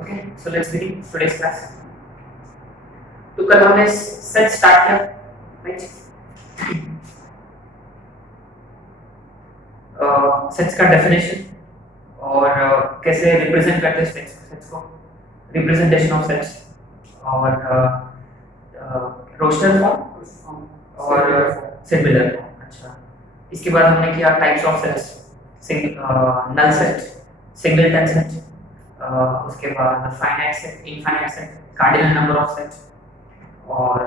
Okay, so let's begin today's class. तो कल हमने सेट स्टार्ट किया, राइट? सेट्स का डेफिनेशन और कैसे रिप्रेजेंट करते हैं सेट्स को, रिप्रेजेंटेशन ऑफ सेट्स और रोस्टर फॉर्म और सिमिलर फॉर्म. अच्छा, इसके बाद हमने किया types of sets, null set, singleton set, उसके बाद finite set, infinite set, cardinal number of set और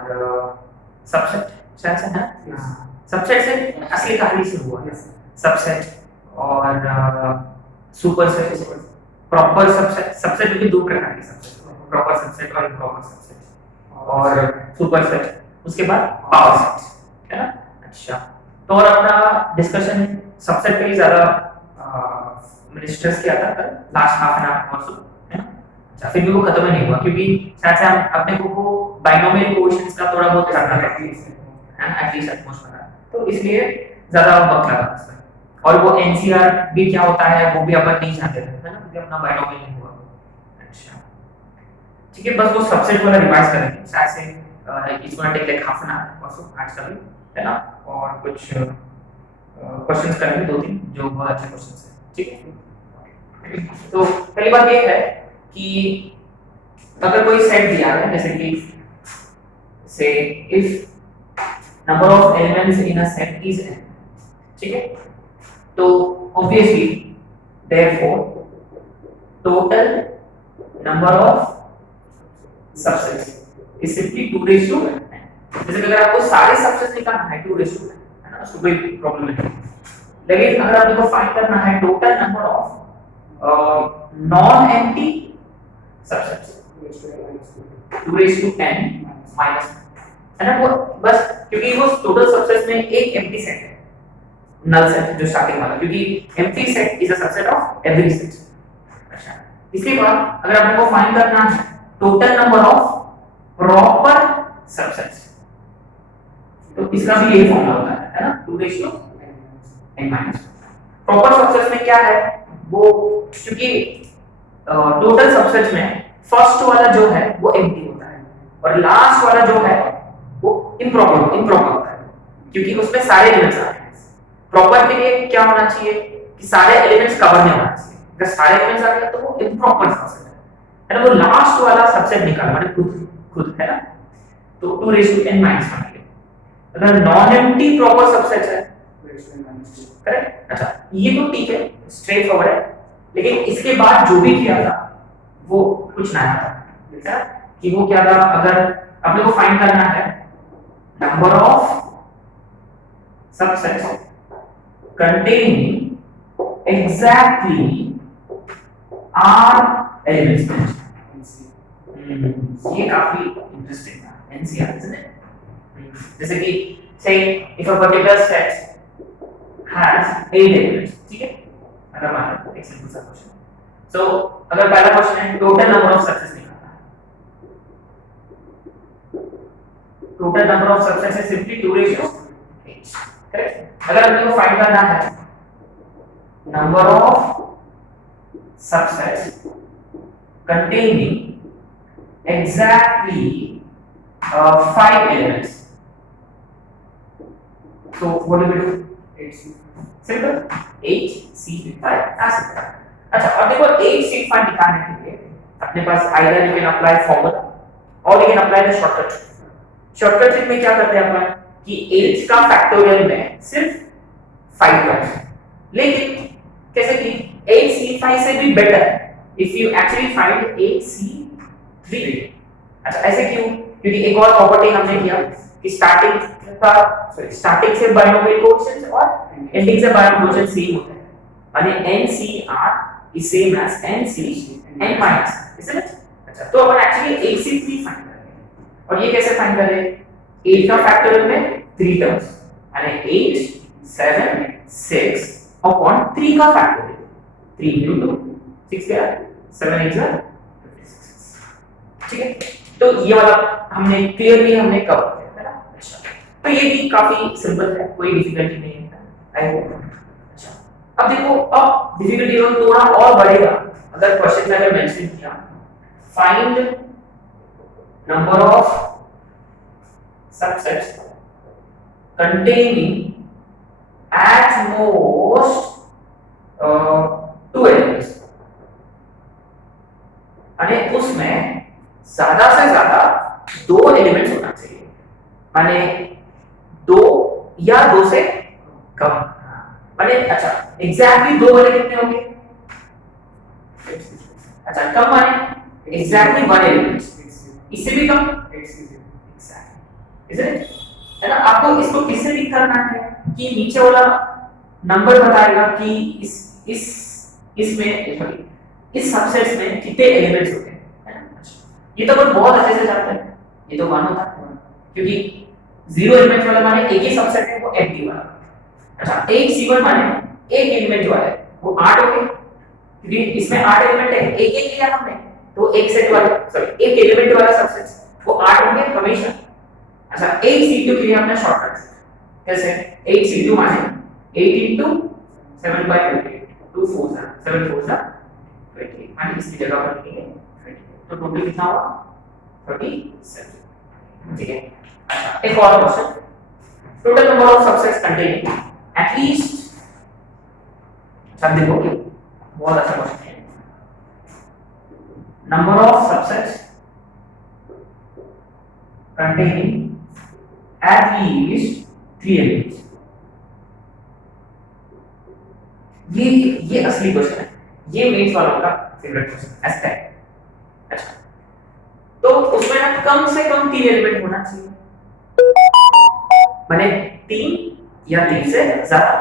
सबसेट. शायद से है सबसेट से असली कहानी से हुआ है. सबसेट और सुपरसेट, प्रॉपर सबसेट. सबसेट भी दो प्रकार के सबसेट, प्रॉपर सबसेट और इम्प्रॉपर सबसेट और सुपरसेट. उसके बाद पावर सेट, है ना? अच्छा, तो और अपना डिस्कशन सबसेट पे ही ज्यादा मैंने स्ट्रेस किया था कल, लास्ट हाफ एन आवर और सो, है ना? अच्छा, फिर भी वो खत्म ही नहीं हुआ क्योंकि शायद से हम अपने को बाइनोमियल कोएफिशिएंट्स का थोड़ा बहुत करना था, एटलीस्ट एटमोस्ट करना, तो इसलिए ज्यादा वक्त लगा इसमें. और वो एनसीआर भी क्या होता है वो भी अपन नहीं जानते थे, है ना, क्योंकि अपना बाइनोमियल नहीं हुआ. अच्छा, ठीक है, बस वो सबसेट वाला रिवाइज करेंगे. शायद से it's gonna take like half an hour और सो आज का भी, है ना? और कुछ क्वेश्चंस करेंगे, दो तीन जो बहुत अच्छे क्वेश्चंस हैं. ठीक है, तो पहली बात ये है कि अगर कोई सेट दिया है, जैसे कि से if number of elements in a set is n, ठीक है, तो obviously therefore total number of subsets is simply 2:n. जैसे अगर आपको सारे सबसेट्स निकालना है 2:n, है ना, उसको कोई प्रॉब्लम नहीं. लेकिन अगर आपको फाइंड करना है total number of non empty subsets 2:n minus, है ना, वो बस क्योंकि वो टोटल सबसेट्स में एक एम्प्टी सेट है, नल सेट जो स्टार्टिंग वाला, क्योंकि empty set is a subset of every set. अच्छा, इसके बाद अगर आपको फाइंड करना है total number of proper subsets, तो इसका भी यही फॉर्मूला होता है ना, 2:n माइनस. प्रॉपर सबसेट्स में क्या है वो, क्योंकि टोटल सबसेट्स में फर्स्ट वाला जो है वो एम्प्टी होता है और लास्ट वाला जो है वो इम्प्रॉपर होता है, क्योंकि उसमें सारे एलिमेंट्स आते हैं. प्रॉपर के लिए क्या होना चाहिए कि सारे एलिमेंट्स कवर नहीं होना चाहिए. अगर सारे एलिमेंट्स आ गए तो वो इम्प्रॉपर सबसेट है ना, वो लास्ट वाला सबसेट निकालना मतलब खुद है ना, तो 2:n माइनस बन गया. अगर नॉन एम्प्टी प्रॉपर सबसेट है, करेक्ट. अच्छा, ये तो ठीक है, स्ट्रेट फॉरवर्ड है, लेकिन इसके बाद जो भी किया था वो कुछ नया था, है ना, कि वो क्या था. अगर अपने को फाइंड करना है number of subsets containing exactly r elements. ये काफी इंटरेस्टिंग है, NCR, isn't it? जैसे कि say if a particular set has 8 elements, ठीक है, अगर मान लो एक सिंपल सा क्वेश्चन. सो अगर पहला क्वेश्चन है टोटल नंबर ऑफ सबसेट्स निकालना है. टोटल नंबर ऑफ सबसेट्स है सिंपली 2:8, करेक्ट. अगर अपने को फाइंड करना है number of subsets containing exactly 5 elements, so what do we do? Simple, 8C5 ऐसे. अच्छा, अब देखो 8C5 निकालने के लिए अपने पास either you can apply formula or you can apply the shortcut. Shortcut trick में क्या करते हैं अपन कि 8 का फैक्टोरियल में सिर्फ 5 टर्म्स, लेकिन कैसे कि 8C5 से भी better if you actually find 8C3. अच्छा, ऐसे क्यों? क्योंकि एक और प्रॉपर्टी हमने किया कि स्टार्टिंग से बाइनोमियल कोएफिशिएंट और एंडिंग से बाइनोमियल कोएफिशिएंट सेम होते हैं, यानी NCR is same as NCn minus, इसलिए. अच्छा, तो अपन एक्चुअली 8C3 फाइंड करेंगे. और ये कैसे फाइंड करें? 8 का फैक्टोरियल में 3 टर्म्स, यानी 8 7 6 अपॉन 3 का फैक्टोरियल 3 into 2 6 क्या 7 8 56. ठीक है, तो ये वाला हमने क्लियरली हमने कवर किया है ना. अच्छा, तो ये भी काफी सिंपल है, कोई डिफिकल्टी नहीं है, आई होप. अच्छा, अब देखो, अब डिफिकल्टी थोड़ा और बढ़ेगा अगर क्वेश्चन में अगर मेंशन किया find number of subsets containing at most two elements અને उसमें ज्यादा से ज्यादा दो एलिमेंट्स होना चाहिए, माने दो या दो से कम। माने अच्छा एग्जैक्टली दो वाले कितने होंगे? अच्छा कम माने एग्जैक्टली वन एलिमेंट, इससे भी कम एग्जैक्टली है ना। आपको इसको किससे लिख करना है कि नीचे वाला नंबर बताएगा कि इसमें इस सबसेट्स में कितने एलिमेंट्स होते हैं, है ना। ये तो बहुत अच्छे से जानते हैं, ये तो वन होता है क्योंकि जीरो एलिमेंट वाला माने एक ही सबसेट है वो एम्प्टी वाला। अच्छा एक C1 माने एक एलिमेंट वाला है वो 8 हो गए क्योंकि इसमें 8 एलिमेंट है, एक एक लिया हमने तो एक सेट वाला सॉरी एक एलिमेंट वाला सबसेट वो 8 होंगे हमेशा। अच्छा 8 C2 के लिए हमने शॉर्टकट कैसे 8 C2 माने 8 into 7 by 28 2 4 7 4 28 माने इसकी जगह पर लिखेंगे 28 तो टोटल कितना होगा 37। ठीक है। अच्छा एक और question, total number of subsets containing at least, सब देखो बहुत अच्छा क्वेश्चन है, number of subsets containing at least 3 elements। ये असली क्वेश्चन है, ये मेंस वालों का फेवरेट क्वेश्चन ऐसा है। अच्छा तो उसमें ना कम से कम 3 एलिमेंट होना चाहिए, माने 3 या 3 से ज्यादा।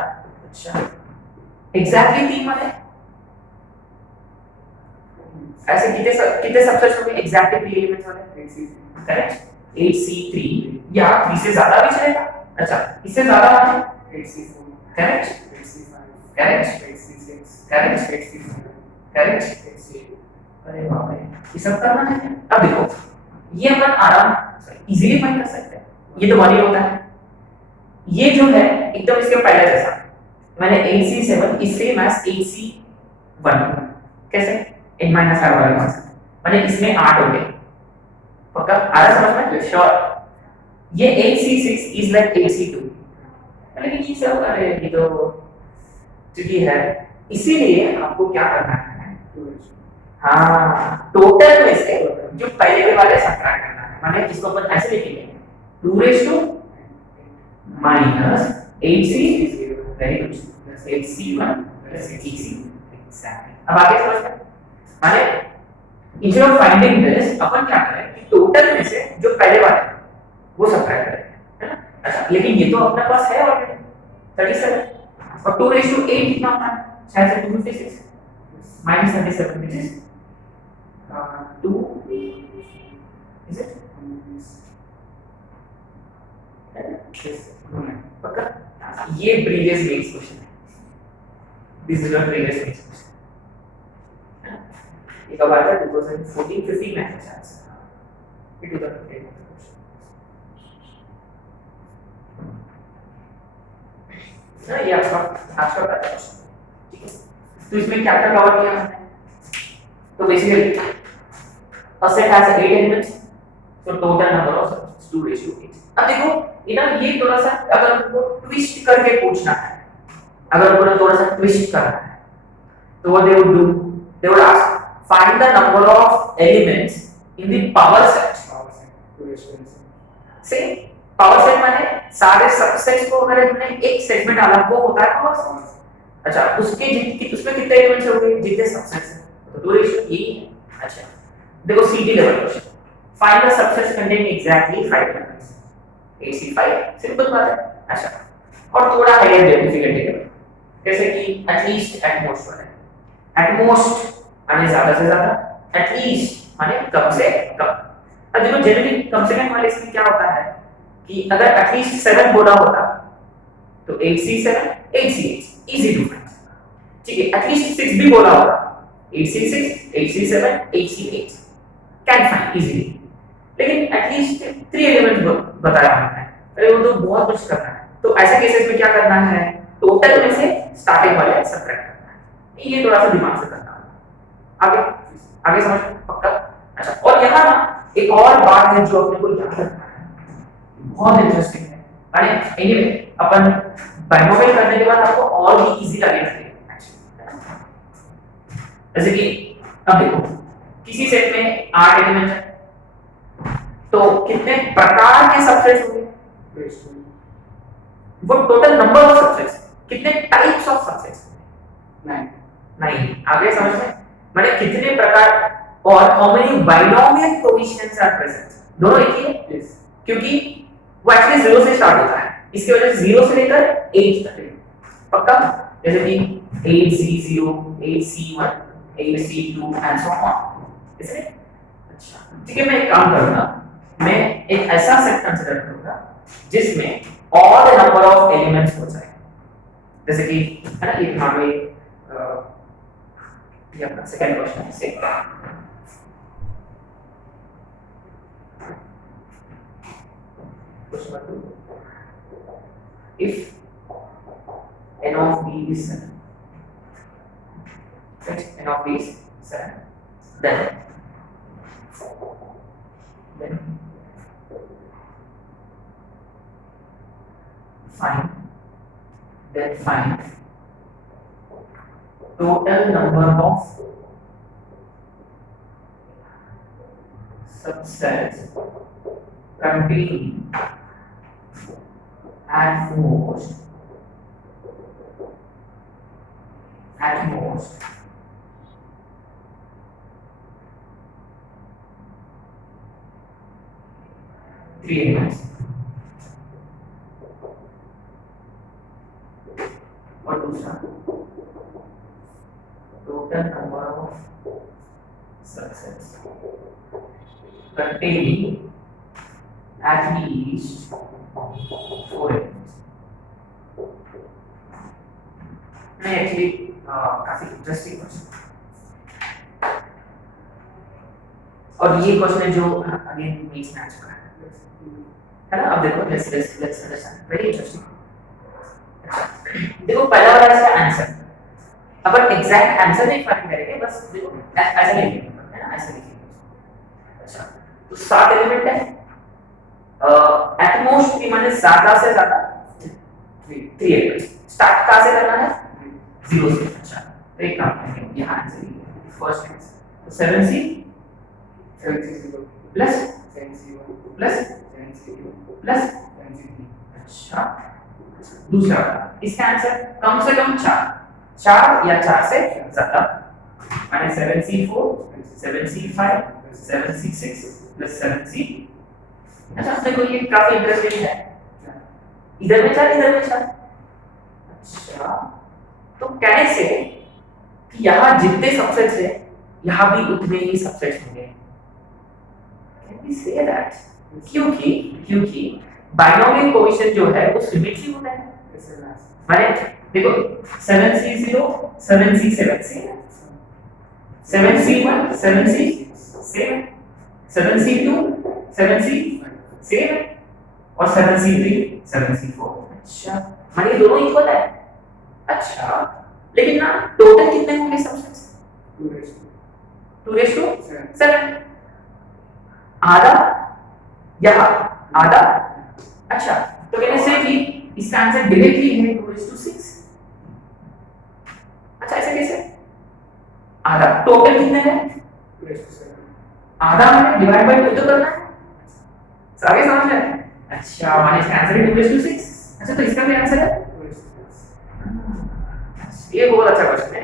अच्छा एग्जैक्टली 3 माने ऐसे कितने सबसेट्स होंगे एग्जैक्टली 3 एलिमेंट्स वाले? करेक्ट 8C3 या 3 से ज्यादा भी चलेगा। अच्छा इससे ज्यादा माने 8C4 correct 8C5 correct 8C6 correct 8C7 correct 8C8। अरे बाप रे ये सब करना है। अब देखो ये अपन आराम इजीली फाइंड कर सकते हैं, ये तो वन ही होता है, ये जो है एकदम इसके पहले जैसा मैंने 8C7 is same as 8C1 कैसे n - 5 वाला कॉन्सेप्ट माने इसमें 8 हो गए पक्का आ रहा समझ में? श्योर। ये 8C6 इज लाइक 8C2 लेकिन ये सब अरे ये तो चुकी है, इसीलिए आपको क्या करना है हाँ टोटल में से जो पहले के वाले सब्ट्रैक्ट करना है, माने इसको अपन ऐसे लिखेंगे 2 - 8C very good 8C1 8C exactly. अब आगे समझ में माने इंस्टेड ऑफ फाइंडिंग दिस अपन क्या करें कि टोटल में से जो पहले वाले वो सब्ट्रैक्ट करें, है ना। अच्छा लेकिन ये तो अपने पास है ऑलरेडी 37 और 2:8 कितना होता है शायद से 256 minus 37 which is 2 is it पक्का। ये प्रीवियस मेंस क्वेश्चन है, this is not previous mains question. ये कब आया था 2014-15 में आया शायद से, ये 2015 में ना। ये आपका पता है ठीक है। तो इसमें क्या क्या कवर किया हमने, तो basically a set has 8 elements so total number of subsets 2:8। अब देखो ये थोड़ा सा अगर हमको ट्विस्ट करके पूछना है, अगर हमको थोड़ा सा ट्विस्ट करना है तो what they would do, they would ask find the number of elements in the power set। see power set माने सारे सबसेट्स को अगर हमने एक सेट में डाला वो होता है पावर सेट। अच्छा उसमें कितने एलिमेंट्स होंगे जितने सबसेट्स हैं तो 2:8 ये है। अच्छा देखो सीटी level question find the subsets containing exactly 5 elements 8C5 simple बात है। अच्छा और थोड़ा हायर डिफिकल्टी जैसे कि एटलीस्ट एटमोस्ट वाला एटमोस्ट माने ज्यादा से ज्यादा, एटलीस्ट माने कम से कम। अब देखो जनरली कम से कम वाले इसमें क्या होता है कि अगर एटलीस्ट 7 बोला होता तो 8C7 8C8 easy to find ठीक है। एटलीस्ट 6 भी बोला होगा 8C6 8C7 8C8 can find easily, लेकिन एटलीस्ट 3 एलिमेंट बताया हमने, अरे वो तो बहुत कुछ करना है। तो ऐसे केसेस में क्या करना है टोटल में से स्टार्टिंग वाले सब्ट्रैक्ट करना है, ये थोड़ा सा दिमाग से करना है। आगे समझ पक्का। अच्छा और यहाँ ना एक और बात है जो अपने को याद रखना है, बहुत इंटरेस्टिंग है। अरे एनीवे अपन बाइनोमियल करने के बाद आपको और भी इजी लगेगा। जैसे कि अब देखो किसी सेट में 8 एलिमेंट है तो कितने प्रकार के सबसेट्स होंगे? वो टोटल नंबर ऑफ सबसेट्स, कितने टाइप्स ऑफ सबसेट्स? 9 आगे समझ में, मतलब कितने प्रकार और how many binomial coefficients are present, दोनों एक ही है क्योंकि वो एक्चुअली 0 से स्टार्ट होता है, इसकी वजह से 0 से लेकर 8 तक पक्का। जैसे कि 8C0 8C1 8C2 and so on, इसलिए अच्छा ठीक है। मैं एक काम करूंगा, मैं एक ऐसा सेट कंसीडर करूंगा जिसमें all the number of elements हो जाए, जैसे कि है ना ये मान लो ये अपना सेकंड क्वेश्चन है से question number 2, if n of b is 7, right, n of b is 7, then find total number of subsets containing at most 3 elements और दूसरा total number of subsets containing at least 4 elements। नहीं actually काफी interesting question, और ये question जो again meets match का है ना। अब देखो लेट्स अंडरस्टैंड, वेरी इंटरेस्टिंग। देखो पहला वाला इसका आंसर, अपन एग्जैक्ट आंसर नहीं फाइंड करेंगे, बस देखो ऐसा नहीं लिखेंगे है ना, ऐसा लिखेंगे। अच्छा तो 7 एलिमेंट है, एट मोस्ट भी माने ज्यादा से ज्यादा 3 एलिमेंट्स। स्टार्ट कहां से करना है? 0 से। अच्छा तो एक काम करेंगे, यहां आंसर लिखेंगे फर्स्ट आंसर तो 7C 7C0 plus 7C1 plus 7C2 plus 7C3। अच्छा दूसरा इसका आंसर कम से कम 4 या 4 से ज्यादा, माने 7C4 7C5 7C6 plus 7C। अच्छा देखो ये काफी इंटरेस्टिंग है, इधर में 4 इधर में 4। अच्छा तो कहने से कि यहाँ जितने सबसेट्स हैं यहाँ भी उतने ही सबसेट्स होंगे। Can we say that? क्योंकि बाइनोमियल कोएफिशिएंट जो है वो सिमेट्री होता है। माने देखो 7C0 7C7 7C1 7C7 7C2 7C7 और 7C3 7C4। अच्छा माने दोनों इक्वल है। अच्छा लेकिन ना टोटल कितने होंगे सबसेट्स? 2:7 आधा या आधा। अच्छा तो कहने से कि इसका आंसर डायरेक्टली है 2:6। अच्छा ऐसे कैसे? आधा टोटल कितने हैं? 2:7 आधा में डिवाइड बाय 2 तो करना है, आगे समझ में? अच्छा माने इसका आंसर है 2:6। अच्छा तो इसका भी आंसर है 2:6। ये बहुत अच्छा क्वेश्चन है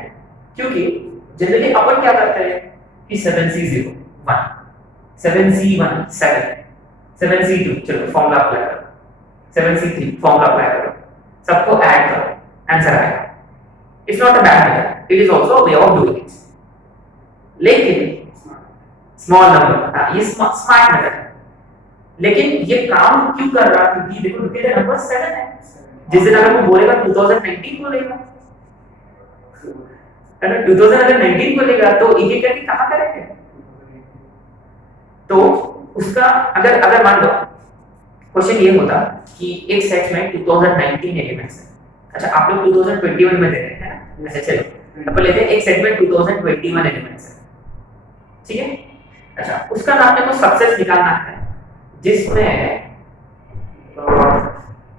क्योंकि जनरली अपन क्या करते हैं कि 7C0 1 7C1 7 7C2 चलो फॉर्मूला अप्लाई करो, 7C3 फॉर्मूला अप्लाई करो, सबको ऐड करो, आंसर आएगा। It's not a bad method, it is also a way of doing it, लेकिन स्मॉल नंबर ये स्मार्ट मेथड है। लेकिन ये काम क्यों कर रहा? क्योंकि देखो लुक एट द नंबर 7 है, जिस दिन अगर वो बोलेगा 2019 बोलेगा है ना, 2019 बोलेगा तो एक एक करके कहां करेंगे? तो उसका अगर मान लो क्वेश्चन ये होता कि एक सेट में 2019 एलिमेंट्स है। अच्छा आप लोग 2021 में दे रहे हैं ना, अच्छा चलो अपन लेते हैं एक सेट में 2021 एलिमेंट्स है, ठीक है। अच्छा, उसका नाम मेरे को सबसेट निकालना है जिसमें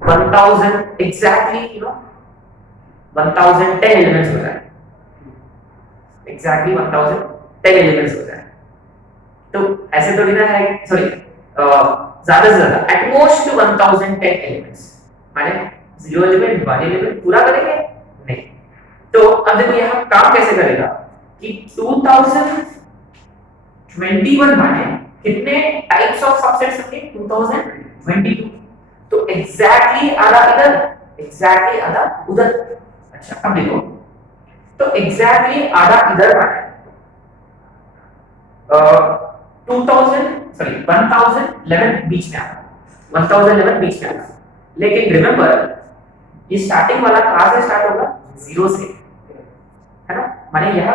1000 एग्जैक्टली 1010 एलिमेंट्स हो जाए, एग्जैक्टली 1010 एलिमेंट्स हो जाए। तो ऐसे थोड़ी ना है, सॉरी, ज्यादा से ज्यादा एट मोस्ट 1010 एलिमेंट्स, माने 0 एलिमेंट 1 एलिमेंट पूरा करेंगे नहीं। तो अब देखो यहाँ काम कैसे करेगा कि 2021 माने कितने टाइप्स ऑफ सबसेट्स होंगे, 2022। तो एग्जैक्टली आधा इधर, एग्जैक्टली आधा उधर। अच्छा, अब देखो, तो एग्जैक्टली आधा इधर माने 1011 बीच में आता, 1011 बीच में आता। लेकिन रिमेंबर, ये स्टार्टिंग वाला कहां से स्टार्ट होगा, 0 से, है ना, माने यह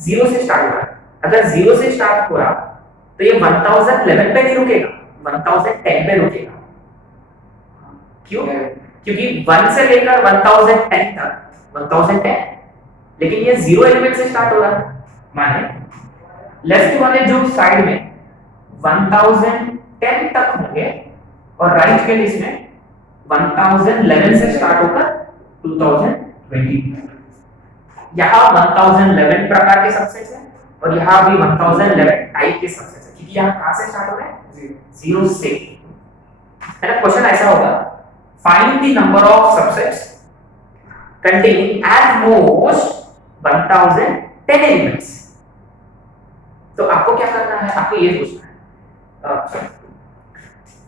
0 से स्टार्ट होगा। अगर 0 से स्टार्ट हुआ तो ये 1011 पे नहीं रुकेगा, 1010 पे रुकेगा। क्यों? क्योंकि 1 से लेकर 1010 तक 1010, लेकिन ये 0 एलिमेंट से स्टार्ट हो रहा है, माने लेफ्ट वाले जो साइड में 1010 तक होंगे और राइट के लिस्ट में 1011 से स्टार्ट होकर 2020। यहाँ 1011 प्रकार के सबसेट्स हैं और यहाँ भी 1011 टाइप के सबसेट्स हैं, क्योंकि यहाँ कहाँ से स्टार्ट हो रहे हैं, 0 से। है ना, क्वेश्चन ऐसा होगा, find the number of subsets containing at most 1010 elements. तो आपको क्या करना है, आपको ये पूछना है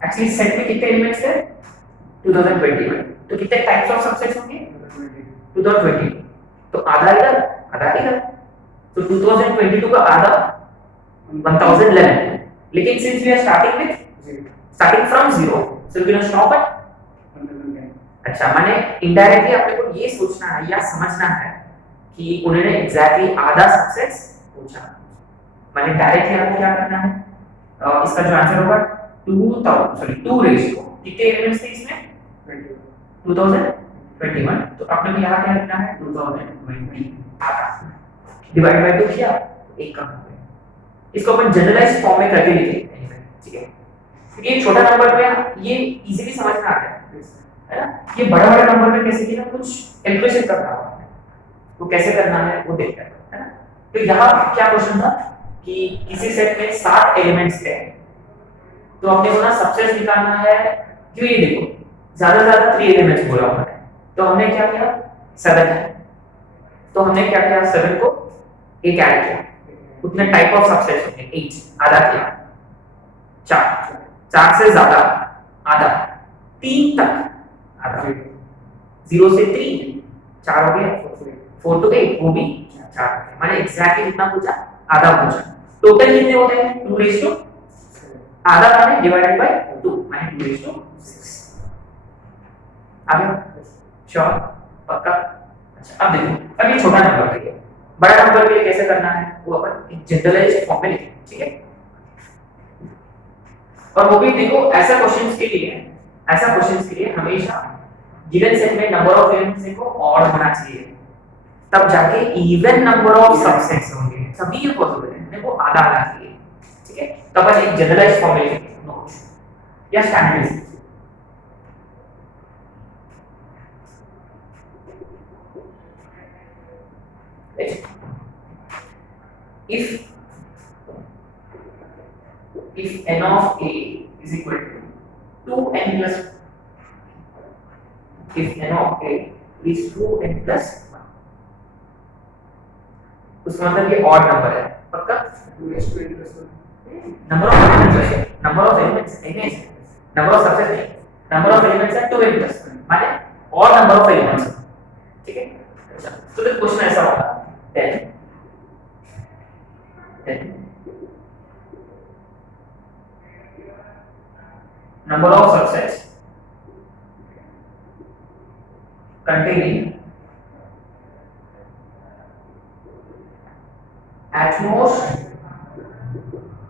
एक्चुअली सेट में कितने एलिमेंट्स है, 2021। तो कितने टाइप्स ऑफ सबसेट्स होंगे, 2020। तो आधा इधर आधा इधर, तो 2022 का आधा 1011। लेकिन since we are starting from 0, so we can stop at. अच्छा, माने इनडायरेक्टली आपने को ये सोचना है या समझना है कि उन्होंने एग्जैक्टली आधा सबसेट्स पूछा, माने डायरेक्टली आपको क्या करना है, इसका जो आंसर होगा 2 रेशियो कितने एलिमेंट्स थे इसमें, 2021। तो आपने को यहाँ क्या लिखना है, 2020 आधा डिवाइड बाय 2 किया, एक कम हो गया। इसको अपन जनरलाइज्ड फॉर्म में करके लिखेंगे, ठीक है। फिर ये छोटा नंबर में ये इजीली समझ में आ गया, है ना। ये बड़ा बड़ा नंबर में कैसे कि ना कुछ कैलकुलेशन करना होता है, वो कैसे करना है वो देखते हैं, है ना। तो यहाँ क्या क्वेश्चन था कि किसी सेट में 7 एलिमेंट्स थे, तो हमने बोला सबसेट निकालना है। क्यों, ये देखो ज्यादा ज्यादा 3 एलिमेंट्स बोला हुआ है, तो हमने क्या किया, 7 है, तो हमने क्या किया, 7 को एक ऐड किया, उतने टाइप ऑफ सबसेट्स होंगे 8, आधा किया 4 से ज्यादा आधा, 3 तक आधा, 0 से 3 4 हो गया, 4 to 8 वो भी 4, माने एग्जैक्टली कितना पूछा, आधा पूछा। टोटल कितने होते हैं, 2 रेशियो आधा माने डिवाइडेड बाय 2 माने 2 रेशियो 6। आगे श्योर, पक्का। अच्छा, अब देखो, अब ये छोटा नंबर है, बड़ा नंबर के लिए कैसे करना है वो अपन एक जनरलाइज्ड फॉर्म में लिखेंगे, ठीक है। और वो भी देखो, ऐसा क्वेश्चंस के लिए हमेशा गिवन सेट में नंबर ऑफ एलिमेंट्स को ऑड होना चाहिए, तब जाके इवन नंबर ऑफ सबसेट्स होंगे, सभी ये पॉसिबल है, देखो आधा आधा चाहिए, ठीक है। तब अपन एक जनरलाइज्ड फॉर्म में लिखेंगे, नो या standard. if n of a is equal to 2n plus, if n of a is 2n plus 1, उसका मतलब ये ऑड नंबर है, पक्का। नंबर ऑफ एलिमेंट्स नहीं, नंबर ऑफ सबसेट नहीं, नंबर ऑफ एलिमेंट्स है 2n plus 1, माने ऑड नंबर ऑफ एलिमेंट्स, ठीक है। अच्छा, तो फिर क्वेश्चन ऐसा होगा, then number of subsets containing at most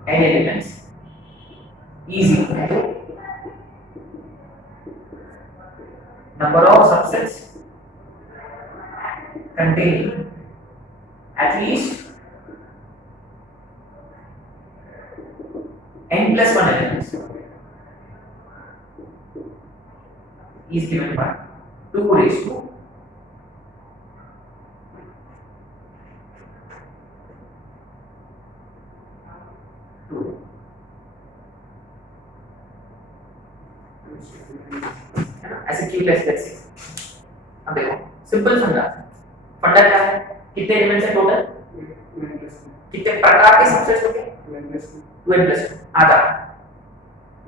n elements is equal to number of subsets containing at least is given by 2 raised to 2. ऐसे क्यों लेस लेस। अब देखो सिंपल फंडा, फंडा क्या है, कितने एलिमेंट्स है टोटल, कितने प्रकार के सबसेट्स होंगे, 2n+2 आधा,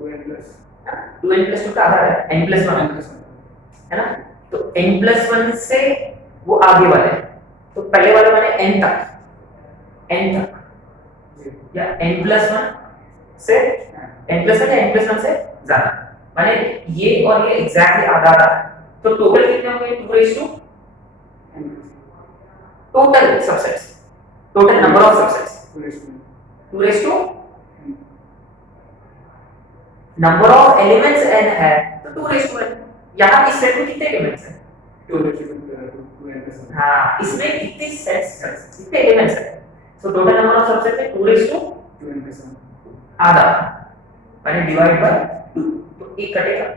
2n+2 का आधा है n+1 है ना। तो n+1 से वो आगे वाले, तो पहले वाले माने n तक या n+1 से n+1 या n+1 से ज्यादा, माने ये और ये एग्जैक्टली आधा आधा है। तो टोटल कितने होंगे, 2 raised to total subsets, total number of subsets 2 raised to number of elements n है तो 2 raised to n। यहाँ इस सेट में कितने एलिमेंट्स हैं, 2 raised to 2n। हाँ, इसमें कितने सेट्स, कितने एलिमेंट्स हैं, so total number of subsets है 2 raised to 2n+1 आधा, माने डिवाइड बाय 2, तो एक कटेगा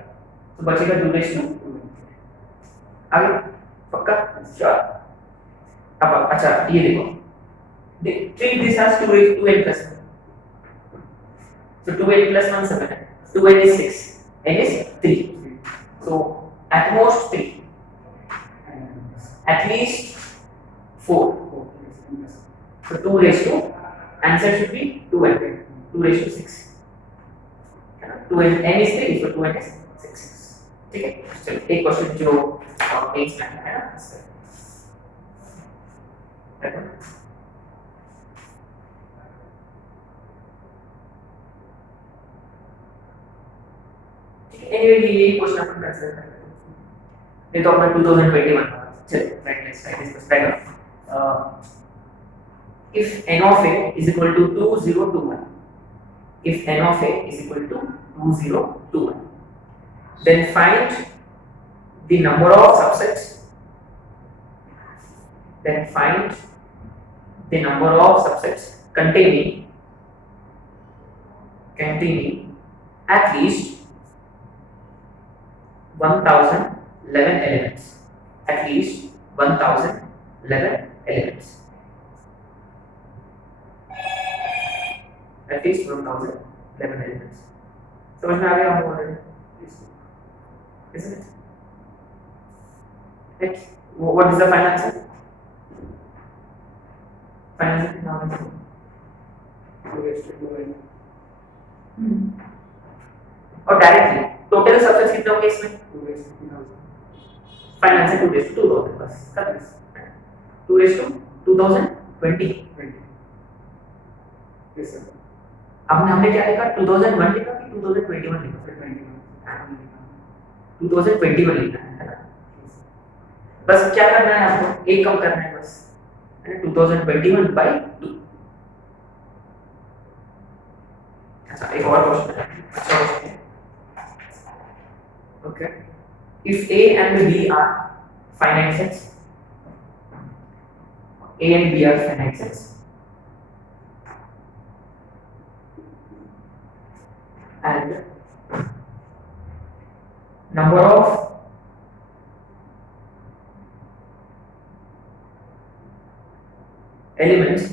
तो बचेगा 2 raised to 2। आगे पक्का श्योर। अब अच्छा ये देखो, treat this as 2 raised to 2n+1, so 2n+1 7 है, 2n is 6, n is 3, so at most 3, at least 4, so 2 raised to, answer should be 2n, 2 raised to 6, 2n, n is 3, so 2n is 6। ठीक है, चलो एक question जो page में है ना, anyway ये क्वेश्चन अपन कंसीडर कर लेते हैं। ये तो अपना 2021 का, चलो right let's write this question. if n of a is equal to 2021, if n of a is equal to 2021, then find the number of subsets, then find the number of subsets containing at least 1011 elements, at least 1011 elements, at least 1011 elements। समझ में आ गया आपको already, isn't it? Right? What is the final answer? Final answer now is 2 raised to 2n। और directly total subsets कितने होंगे इसमें, 2 raised to 2000। Final answer 2 raised to 2000 बस, खत्म। 2 raised to 2020। Yes sir. अब हमने क्या लिखा, 2001 लिखा कि 2021 लिखा, 2021 लिखा है ना। बस क्या करना है आपको, एक कम करना है बस, 2021 by 2। अच्छा एक और क्वेश्चन है, अच्छा क्वेश्चन है। Okay, if A and B are finite sets, A and B are finite sets, and number of elements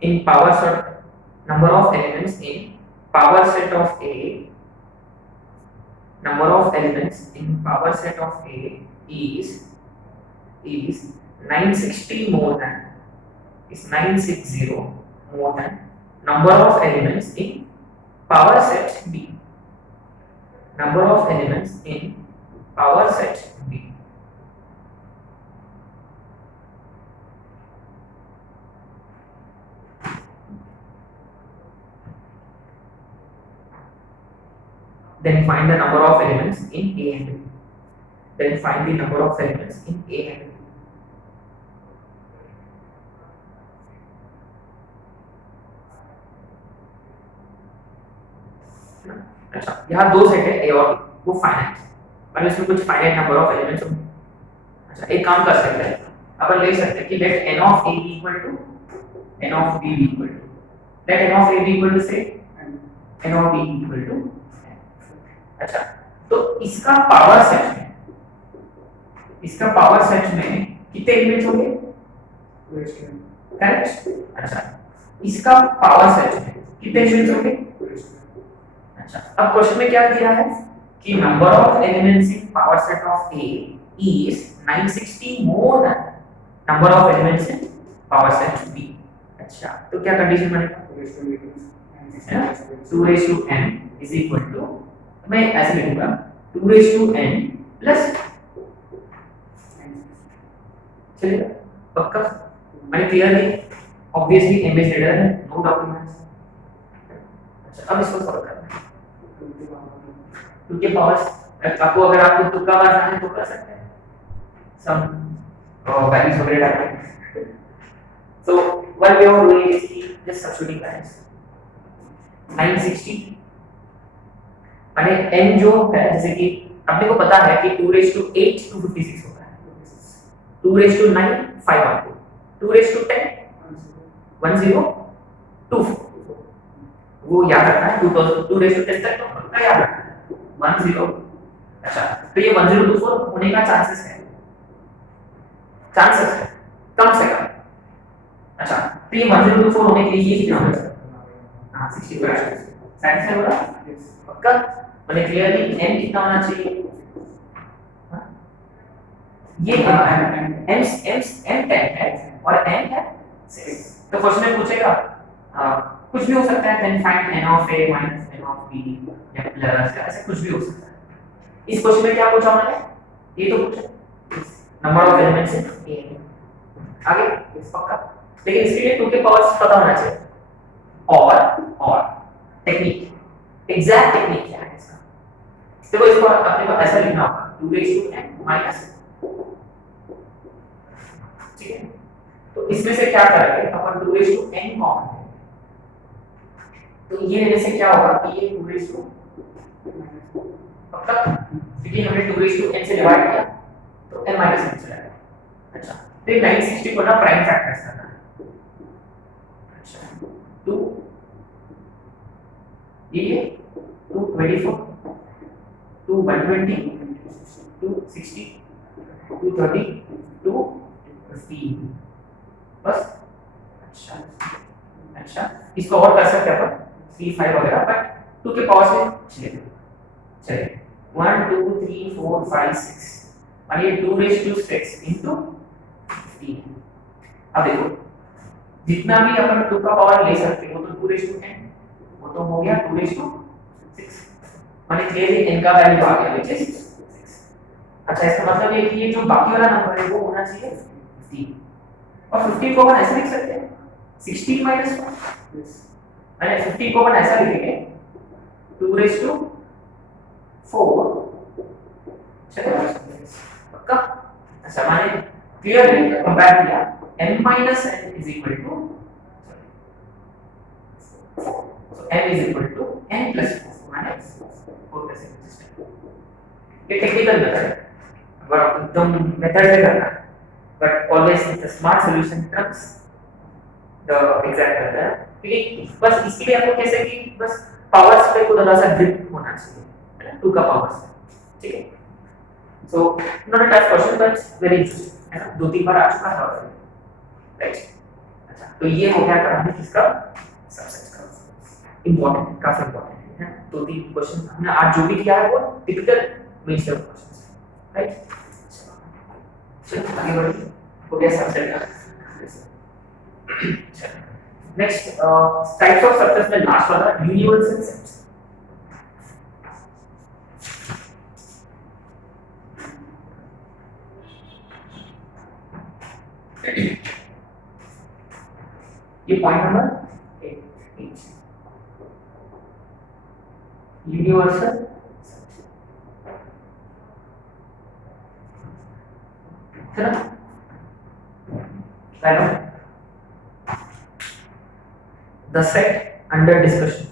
in power set, number of elements in power set of A, number of elements in power set of A is 960 more than, is 960 more than number of elements in power set B, number of elements in power set B। Then find the number of elements in A and B. Then find the number of elements in A and B. अच्छा यहाँ दो set है A और B, वो finite, और इसमें कुछ finite number of elements होंगे। अच्छा एक काम कर सकते हैं, अपन ले सकते हैं कि let n of A be equal to n of B be equal to, let n of A be equal to say n of B equal to। अच्छा तो इसका पावर सेट है इसका पावर सेट में कितने एलिमेंट्स होंगे? Correct. अच्छा, इसका पावर सेट में कितने एलिमेंट्स होंगे? अच्छा, अब क्वेश्चन में क्या दिया है कि number of elements in power set of A is 960 more than number of elements in power set B। अच्छा, तो क्या कंडीशन बनेगा? 2n is equal to, मैं ऐसे लिखूंगा 2n प्लस, चलेगा पक्का? मैंने क्लियर नहीं? Obviously m is greater than no documents. अच्छा, अब इसको सॉल्व करना है। क्योंकि पावर्स आपको, अगर आपको तुक्का मारना है तो कर सकते हैं, सम वैल्यूज वगैरह डालते हैं। So what we are doing is just substituting values. 960 माने n जो है, जैसे कि अपने को पता है कि 2 raised to 8 256 होता है, 2 raised to 9 512, 2 raised to 10 1024, वो याद रखना है। 2 raised to 10 तक तो पक्का याद रखना है। 10, अच्छा, तो ये 1024 होने का चांसेस है, चांसेस है कम से कम। अच्छा, तो ये 1024 होने के लिए ये कितना होगा? हां 65 साइंस में बोला पक्का। मैंने क्लियरली n कितना होना चाहिए? ये m 10 है और n है 6। तो क्वेश्चन में पूछेगा कुछ भी हो सकता है, then find n of a minus n of b या प्लस, ऐसे कुछ भी हो सकता है। इस क्वेश्चन में क्या पूछा उन्होंने? ये तो पूछा number of elements in A। आगे पक्का, लेकिन इसके लिए 2 के पावर्स पता होना चाहिए। और टेक्निक, एग्जैक्ट टेक्निक क्या है इसका? देखो, इसको अपने को ऐसा लिखना होगा 2 raised to n माइनस, ठीक है? तो इसमें से क्या करेंगे अपन? 2 raised to n कॉमन है, तो ये लेने से क्या होगा कि ये 2 raised to पक्का, क्योंकि हमने 2 raised to n से डिवाइड किया तो n माइनस n चला गया। अच्छा, तो 960 को ना प्राइम फैक्टर्स करना है। अच्छा, 2 ये 224 2 120 260 230 215 बस। अच्छा, इसको और कर सकते हैं अपन 3 5 वगैरह, बट 2 के पावर से चलिए 1 2 3 4 5 6, और ये 2 raised to 6 into 15। अब देखो, जितना भी अपन 2 का पावर ले सकते हैं वो तो 2 raised to n, वो तो हो गया 2 raised to 6, माने क्लियरली n का वैल्यू आ गया which is 6। अच्छा, इसका मतलब ये कि ये जो बाकी वाला नंबर है वो होना चाहिए 15, और 15 को अपन ऐसे लिख सकते हैं 16 minus 1, माने 15 को अपन ऐसा लिखेंगे 2 raised to 4। चलेगा पक्का? अच्छा, माने क्लियरली कंपेयर किया m minus n is equal to, so m is equal to n plus 4 माने 4 plus n। ये टेक्निकल मेथड है, अगर एकदम मेथड से करना है, but always the smart solution Trump's the exact method. क्योंकि बस इसके लिए आपको कैसे कि बस पावर्स पे थोड़ा सा ग्रिप होना चाहिए, है ना, 2 का पावर्स, ठीक है? So not a tough question but very interesting, है ना, 2-3 बार आ चुका है, राइट? अच्छा, तो ये हो गया करना किसका? सबसेट का। इंपॉर्टेंट, काफी इंपॉर्टेंट है। 2-3 क्वेश्चन हमने आज जो भी किया है वो typical mains level questions, right? चलो आगे बढ़िए, हो गया सबसेट का। नेक्स्ट टाइप्स ऑफ सबसेट्स में लास्ट वाला यूनिवर्सल सेट्स। ये पॉइंट नंबर 8, यूनिवर्सल है ना? पहला the set under discussion,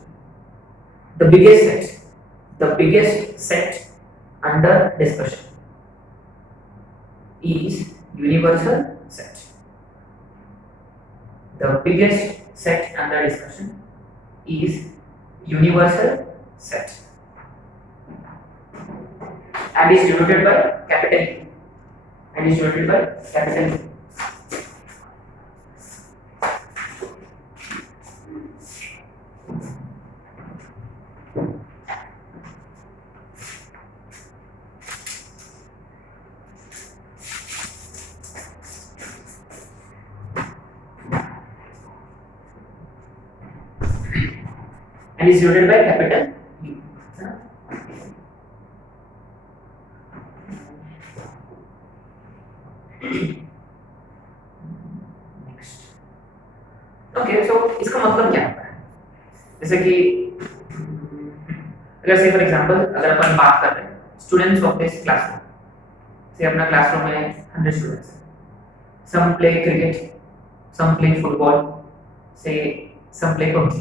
the biggest set under discussion is universal set. The biggest set under discussion is universal set and is denoted by capital E. and is denoted by capital U. And is denoted by capital U. Next. Okay, so इसका मतलब क्या होता है? जैसे कि अगर से for example अगर अपन बात कर रहे हैं स्टूडेंट्स ऑफ दिस क्लासरूम, से अपना क्लासरूम में 100 स्टूडेंट्स हैं, some play cricket, some play football, say some play PUBG.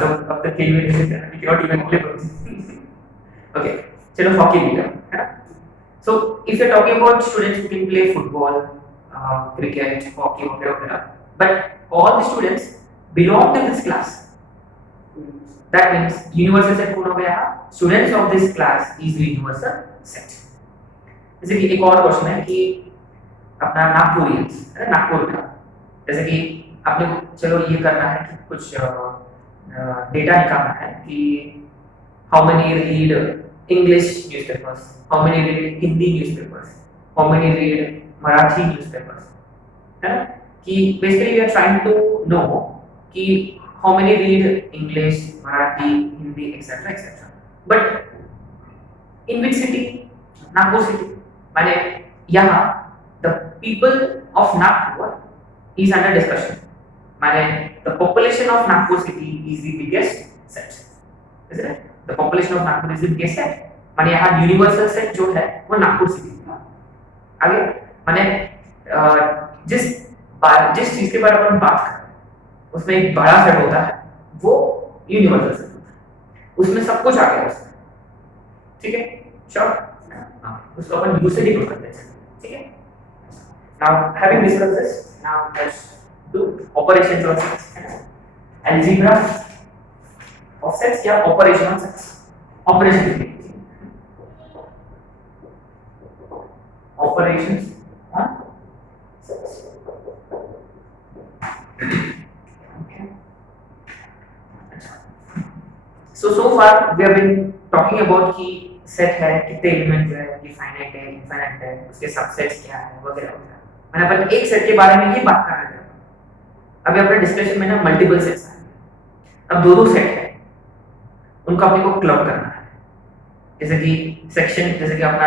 So अब तक खेल में नहीं है, क्यों टीम में play PUBG? Okay, चलो हॉकी भी है ना? So if you're talking about students who can play football, cricket, hockey, whatever, but all the students belong to this class. That means universal set कौन हो गया? Students of this class is the universal set. जैसे कि एक और question है कि अपना नागपुरियंस है ना, नागपुर का, जैसे कि आपने चलो ये करना है कि कुछ डेटा निकालना है कि how many read English newspapers, how many read Hindi newspapers, how many read Marathi newspapers, है ना, कि basically we are trying to know कि how many read English, Marathi, Hindi etcetera etcetera, but in which city? Nagpur city, माने यहाँ the people of Nagpur is under discussion. माने the population of Nagpur city is the biggest set, is it? The population of Nagpur is the biggest set. माने यहाँ universal set जो है वो Nagpur city है. आगे माने जिस चीज के बारे में हम बात कर रहे हैं उसमें एक बड़ा सेट होता है, वो यूनिवर्सल सेट होता है, उसमें सब कुछ आ गया उसमें, ठीक है? श्योर? उसको अपन यूज से डिनोट करते हैं, ठीक है? Now, having discussed this, now let's do operations on sets. Algebra of sets या operation on sets. Operations on sets. Okay. So far we have been talking about कि सेट है, कितने एलिमेंट है, डिफाइनाइट है, इनफाइनाइट है, उसके subsets क्या है वगैरह वगैरह. मैंने अपन एक सेट के बारे में ही बात कर रहे थे. अभी अपने डिस्कशन में ना मल्टीपल सेट्स आए. अब दो सेट है, उनको अपने को क्लब करना है. जैसे कि सेक्शन, जैसे कि अपना